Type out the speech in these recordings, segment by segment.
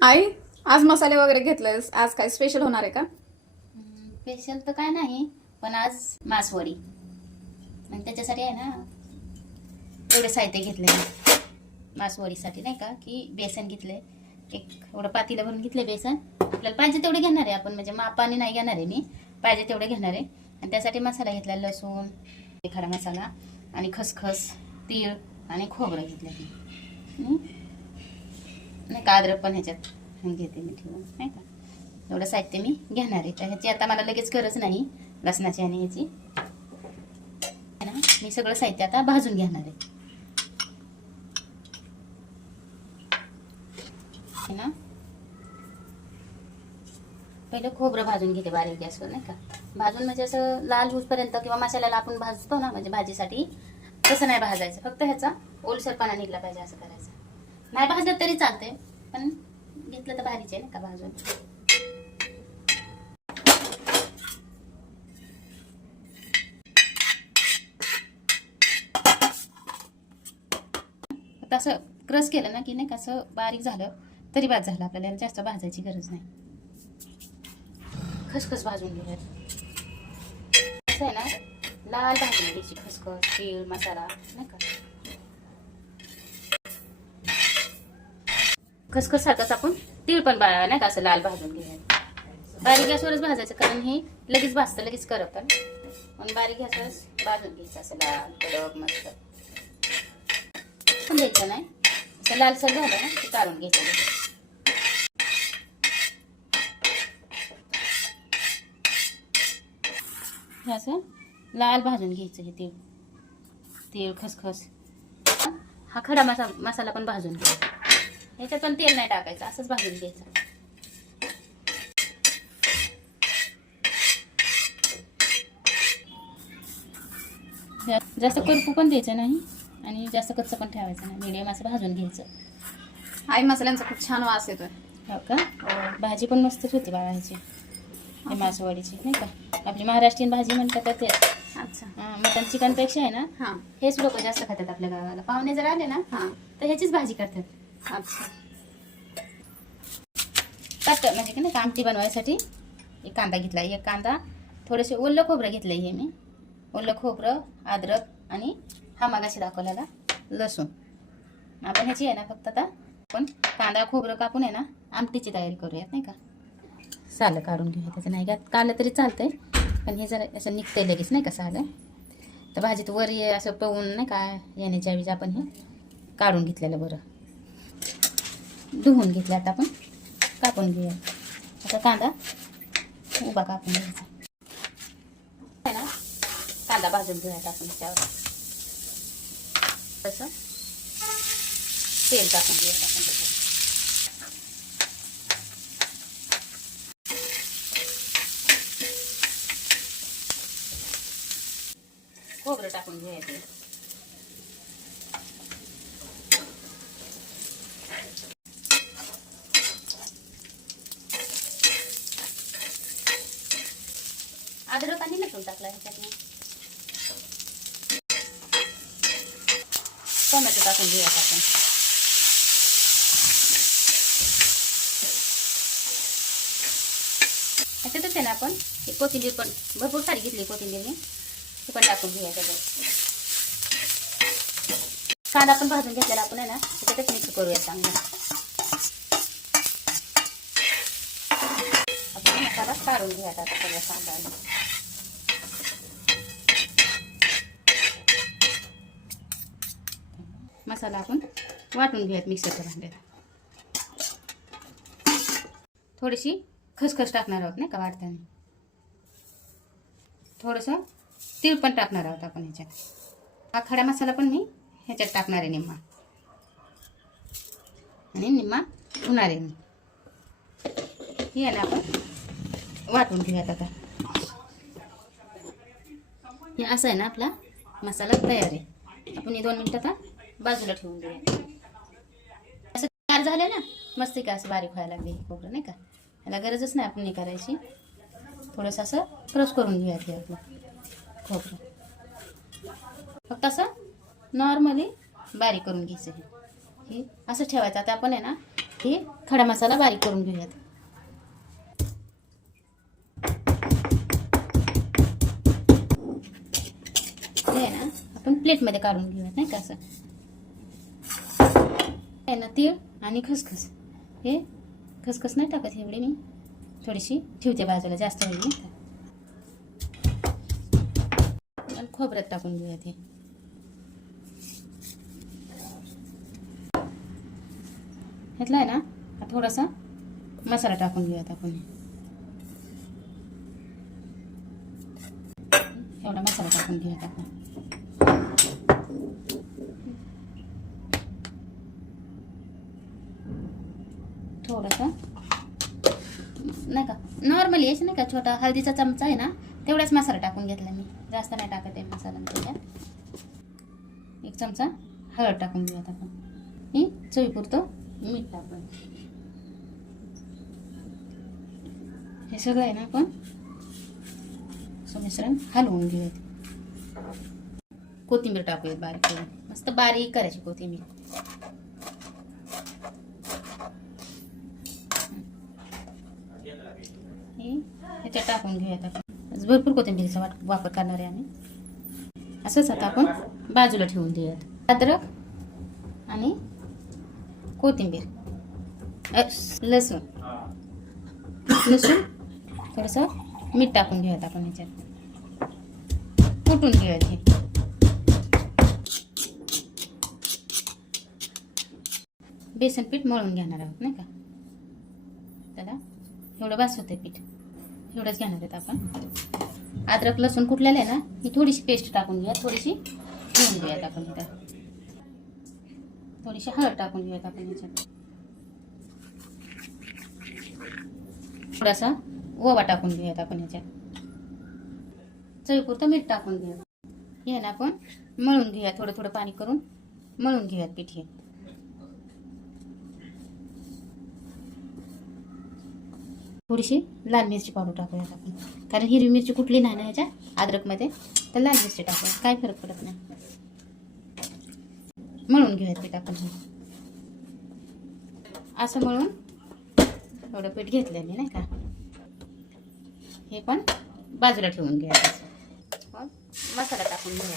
आई आज मसाले वगैरे घेतलेस आज काय स्पेशल होणार आहे का? स्पेशल तर काय नाही पण आज मासवडी. आणि त्याच्यासाठी आहे ना एवढे साहित्य घेतले मासवडीसाठी नाही का की बेसन घेतले एक एवढं पातीला भरून घेतले बेसन. आपल्याला पाहिजे तेवढे घेणार आहे आपण म्हणजे मापाने नाही घेणार आहे मी. पाहिजे तेवढे घेणार आहे. आणि त्यासाठी मसाला घेतला लसूण खडा मसाला आणि खसखस तीळ आणि खोबरं घेतलं मी. नाही का अद्रक पण ह्याच्यात घेते मी ठेवून नाही का? एवढं साहित्य मी घेणार आहे. तर ह्याची आता मला लगेच गरज नाही लसणाची आणि ह्याची. है ना मी सगळं साहित्य आता भाजून घेणार आहे. ना? पहिलं खोबरं भाजून घेते बारीक गॅसवर नाही का? भाजून म्हणजे असं लाल होऊपर्यंत किंवा मसाल्याला आपण भाजतो ना म्हणजे भाजीसाठी तसं नाही भाजायचं. फक्त ह्याचा ओलसरपणा निघला पाहिजे असं करायचं. नाही भाजलं तरी चालतंय. पण घेतलं तर भारीच आहे ना का भाजून? तसं असं क्रस केलं ना की नाही कसं बारीक झालं तरी बाद झालं आपल्याला. जास्त भाजायची गरज नाही. खसखस भाजून घेऊयात. असं आहे ना लाल भाजून घ्यायची खसखस तीळ मसाला नाही का? खसखस आपण तीळ पण नाही का असं लाल भाजून घेऊयात. बारीक गॅसवरच भाजायचं कारण हे लगेच भाजतं लगेच करत पण. बारीक गॅसवरच भाजून घ्यायचं असं लाल कडक मस्त. पण द्यायचं नाही. असं लालसर झालं ना ते काढून घ्यायचं लगेच. हे असं लाल भाजून घ्यायचं हे तीळ. तीळ खसखस. हा खडा मसा मसाला पण भाजून घ्यायचा. ह्याच्यात पण तेल नाही टाकायचं असंच भाजून घ्यायचं. जास्त करपू पण द्यायचं नाही आणि जास्त कच्चं पण ठेवायचं नाही मिडियम असं भाजून घ्यायचं. आई मसाल्यांचा खूप छान वास येतोय. हो का? भाजी पण मस्तच होती बाळाची. हे मासवडीची नाही का? आपली महाराष्ट्रीयन भाजी म्हणतात तेच अच्छा. हां, मटन चिकनपेक्षा आहे ना? हां. हेच लोक जास्त खातात आपल्या गावाला. पाहुणे जर आले ना हां. तर ह्याचीच भाजी करतात. अच्छा म्हणजे की नाही का आमटी बनवायसाठी एक कांदा घेतला. एक कांदा थोडेसे ओलं खोबरं घेतलं हे मी. ओलं खोबरं अद्रक आणि हा मागाशी दाखवलेला लसूण. आपण ह्याची आहे ना फक्त आता पण कांदा खोबरं कापून आहे ना आमटीची तयारी करूयात नाही का? सालं काढून घेऊया. त्याचं नाही का काढलं तरी चालतंय पण हे जरा असं निघतंय लगेच नाही का सालं. तर भाजीत वर ये असं पवून नाही का येण्याच्या वेळी आपण हे काढून घेतलेलं बरं. धुवून घेतलं आता आपण. कापून घेऊया. आता कांदा उभा कापून घ्यायचा. आहे ना? कांदा भाजून घेऊयात आपण त्याच्यावर तसं तेल टाकून घेऊयात आपण त्याच्यावर. खोबरं टाकून घेऊया अद्रक आणि लसूण टाकला ह्याच्यात मी. टोमॅटो टाकून घेऊयात आपण. ह्याच्यातच आहे ना आपण कोथिंबीर पण भरपूर सारी घेतली कोथिंबीर मी ती पण टाकून घेऊया त्याच्यात. कांदा पण भाजून घेतलेला आपण आहे ना त्याच्यातच मिक्स करूया चांगला आपण मसाला काढून घ्यायचा आता सगळं कांदा मसाला आपण वाटून घेऊयात मिक्सरच्या भांड्यात. थोडीशी खसखस टाकणार आहोत नाही का वाटताना थोडंसं तीळ पण टाकणार आहोत आपण ह्याच्यात. हा खडा मसाला पण मी ह्याच्यात टाकणार आहे निम्मा. आणि निम्मा उन्हार आहे मी हे ना आपण वाटून घेऊयात आता. हे असं आहे ना आपला मसाला तयार आहे. आपण हे दोन मिनटं आता बाजूला ठेवून देऊया. असं तयार झालं ना मस्त का असं बारीक व्हायला लागले खोबरं नाही का? याला गरजच नाही आपण हे करायची. थोडंसं असं क्रश करून घेऊयात हे आपलं खोबरं. फक्त असं नॉर्मली बारीक करून घ्यायचं हे. हे असं ठेवायचं. आता आपण आहे ना हे खडा मसाला बारीक करून घेऊयात. घेऊयात, नाही का हे आणि खसखस. हे खसखस नाही टाकत एवढी मी. थोडीशी ठेवते बाजूला, जास्त होईल नाही का? खोबऱ्यात टाकून हे. ना? हा थोडासा मसाला टाकून घेऊयात मसाला टाकून आपण. नॉर्मली यायचं नाही का? छोटा हळदीचा चमचा आहे ना तेवढाच मसाला टाकून घेतला मी. जास्त नाही टाकत आहे मसाला त्याच्यात. एक चमचा हळद टाकून घेऊयात आपण. चवी चवीपुरतं मीठ टाकून. हे सगळं आहे ना आपण? असं मिश्रण हलवून घेऊयात. कोथिंबीर टाकूयात बारीक करून. मस्त बारीक करायची कोथिंबीर हे ह्याच्यात टाकून घेऊयात आपण. भरपूर कोथिंबीरीचा वाट वापर करणार आहे आम्ही. असंच आता आपण बाजूला ठेवून देऊयात. अद्रक आणि कोथिंबीर. लसूण. लसूण थोडंसं मीठ टाकून घेऊयात आपण ह्याच्यात. कुटून घेऊयात हे. बेसन पीठ मळून घेणार आहोत नाही का? त्याला एवढं बास होतं पीठ. एवढंच घेणार आहेत आपण. अद्रक लसूण कुठल्याला आहे ना ही थोडीशी पेस्ट टाकून घेऊया थोडीशी घेऊन घेऊयात आपण इथं. थोडीशी हळद टाकून घेऊयात आपण ह्याच्यात थोडासा ओवा टाकून घेऊयात आपण ह्याच्यात चवीपुरतं मीठ टाकून घेऊया हे ना आपण मळून घेऊया थोडं थोडं पाणी करून मळून घेऊयात पीठ हे. थोडीशी लाल मिरची पावडर टाकूयात आपण. कारण हिरवी मिरची कुठली नाही ना ह्याच्या अद्रकमध्ये. तर लाल मिरची टाकूया काय फरक पडत नाही. मळून घेऊयात पीठ आपण. असं मळून थोडं पीठ घेतलं मी नाही का? हे पण बाजूला ठेवून घ्या मसाला टाकून घेऊया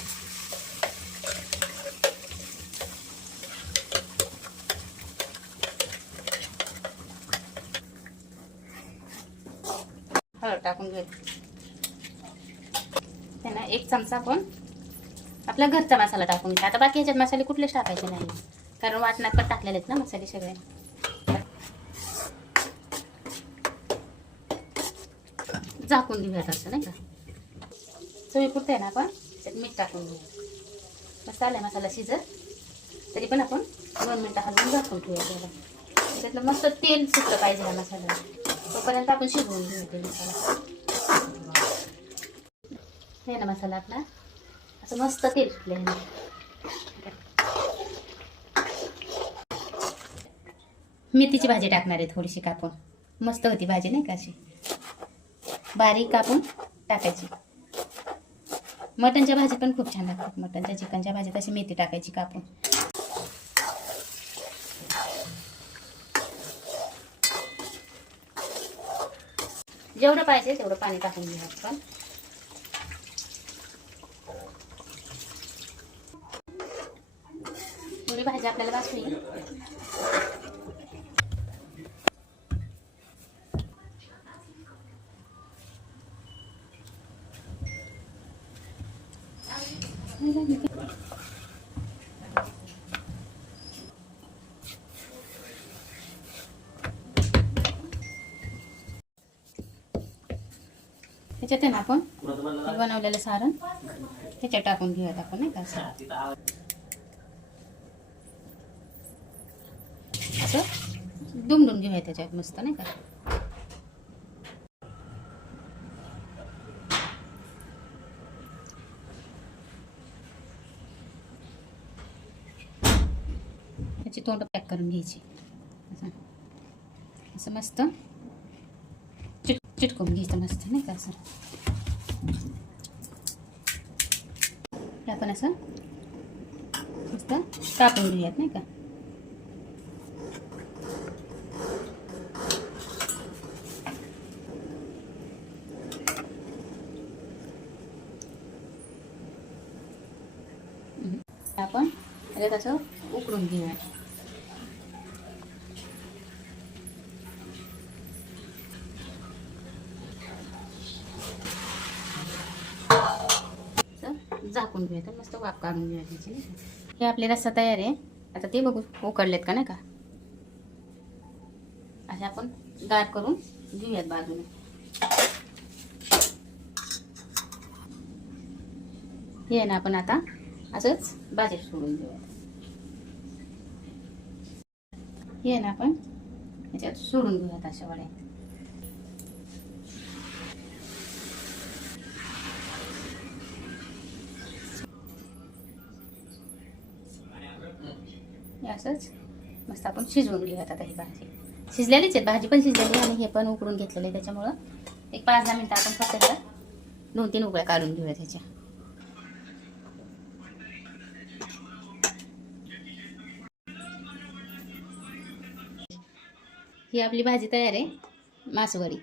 हळद टाकून घेऊ त्यांना एक चमचा आपण आपला घरचा मसाला टाकून घ्या आता बाकी ह्याच्यात मसाले कुठलेच टाकायचे नाही. कारण वाटणात पण टाकलेले आहेत ना मसाले सगळे. झाकून घेऊयात असं नाही का? चवी पुरते ना आपण? त्यात मीठ टाकून घेऊ. मस्त आलाय मसाला शिजत. तरी पण आपण दोन मिनटं हलवून झाकून ठेवूया त्याला. त्यातलं मस्त तेल सुटलं पाहिजे या मसाल्याला. तोपर्यंत आपण शिजवून घेऊ ते मसाला. हे ना मसाला आपला. असं मस्त तेल सुटले मेथीची भाजी टाकणार आहे थोडीशी कापून. मस्त होती भाजी नाही का अशी? बारीक कापून टाकायची. मटनच्या भाजीत पण खूप छान लागतात. मटनच्या चिकनच्या भाजीत अशी मेथी टाकायची कापून. जेवढं पाहिजे तेवढं पाणी टाकून घेऊ आपण. थोडी भाजी आपल्याला वाचली. त्याच्यात आहे ना आपण? बनवलेलं सारण. त्याच्यात टाकून घेऊयात आपण नाही का? असं? दुमडून घेऊया त्याच्यात मस्त नाही का? त्याची तोंड पॅक करून घ्यायची. असं मस्त. चिटकून घ्यायचं मस्त नाही का सर आपण असं मस्त कापून घेऊयात नाही का? आपण त्याच्यात असं उकडून घेऊया झाकून घेऊया मस्त वाफ काढून घेऊया त्याची हे आपले रस्सा तयार आहे. आता ते बघू उकडलेत का नाही का? असे आपण गार करून घेऊयात बाजूने. हे आहे ना आपण आता असंच भाजीत सोडून घेऊयात हे आहे ना आपण याच्यात सोडून घेऊयात अशा वड्या हे असंच मस्त आपण शिजवून घेऊयात आता ही भाजी. शिजलेलीच आहे भाजी पण शिजलेली आणि हे पण उकडून घेतलेलं आहे त्याच्यामुळं. एक पाच दहा मिनटं आपण फक्त ह्याला दोन तीन उकळ्या काढून घेऊया त्याच्या ही आपली भाजी तयार आहे मासवडी.